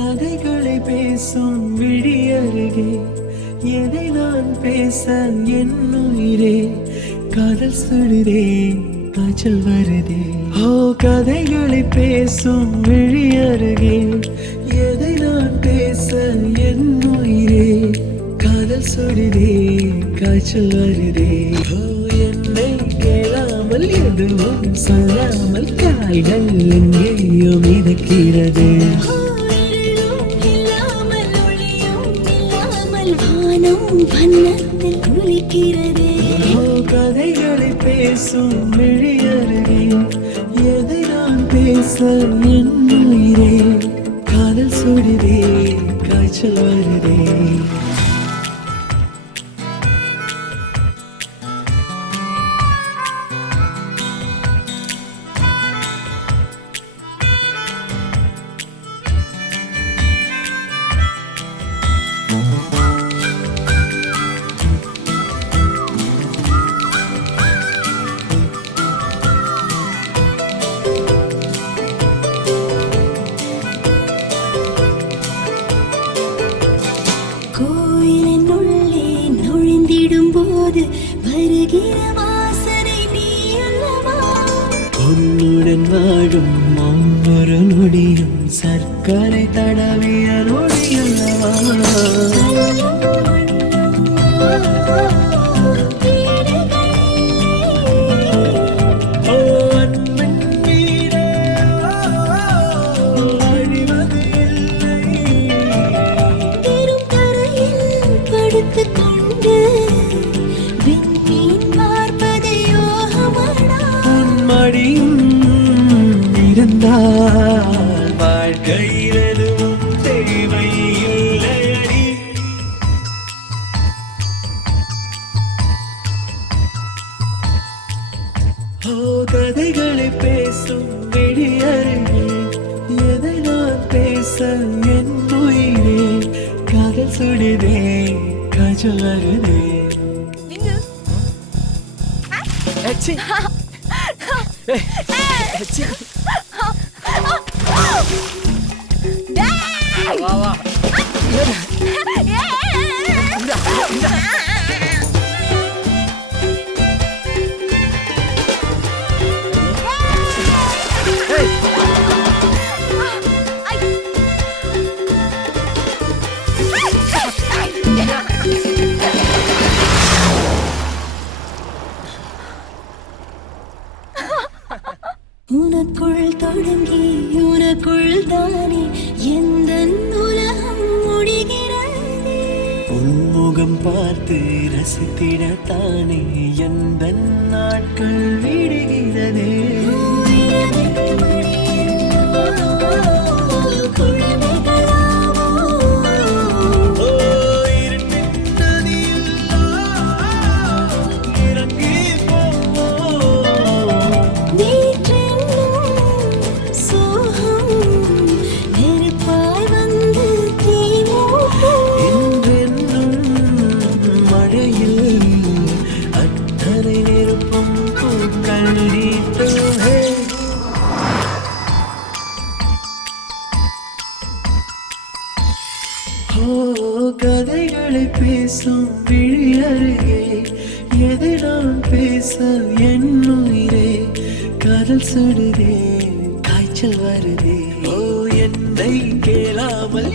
கதைகளை பேசும் விழி அருகே எதை நான் பேச என் உயிரே காதல் சுடுதே காய்ச்சல் வருதே. ஓ கதைகளை பேசும் விழி அருகே எதை நான் பேச என் உயிரே காதல் சுடுதே காய்ச்சல் வருதே. ஓ என்னை கேளாமல் எதுவும் சொல்லாமல் கால்கள் எங்கேயோ மிதக்கிறது. கதைகளை பேசும் விழி அருகே எதை நான் பேச என் உயிரே காதல் சுடுதே காய்ச்சல் வருதே. உன்னுடன் வாழும் ஒவ்வொரு நொடியும் சர்க்கரை தடவிய நொடியல்லவா. இருந்தால் வாழ்க்கையில் எதுவும் தேவையில்லையடி. ஓ கதைகளை பேசும் விழி அருகே எதை நான் பேச என் உயிரே காதல் சுடுதே காய்ச்சல் வருதே. வா வா உனக்குள் தொடங்கி உனக்குள் தானே எந்த உலகம் முடிகிறது. உன்முகம் பார்த்து ரசித்திடத்தானே எந்த நாட்கள் விடுகிறதே. கதைகளை பேசும் விழி அருகே எதை நான் பேச என் உயிரே காதல் சுடுதே காய்ச்சல் வருதே. ஓ என்னை கேளாமல்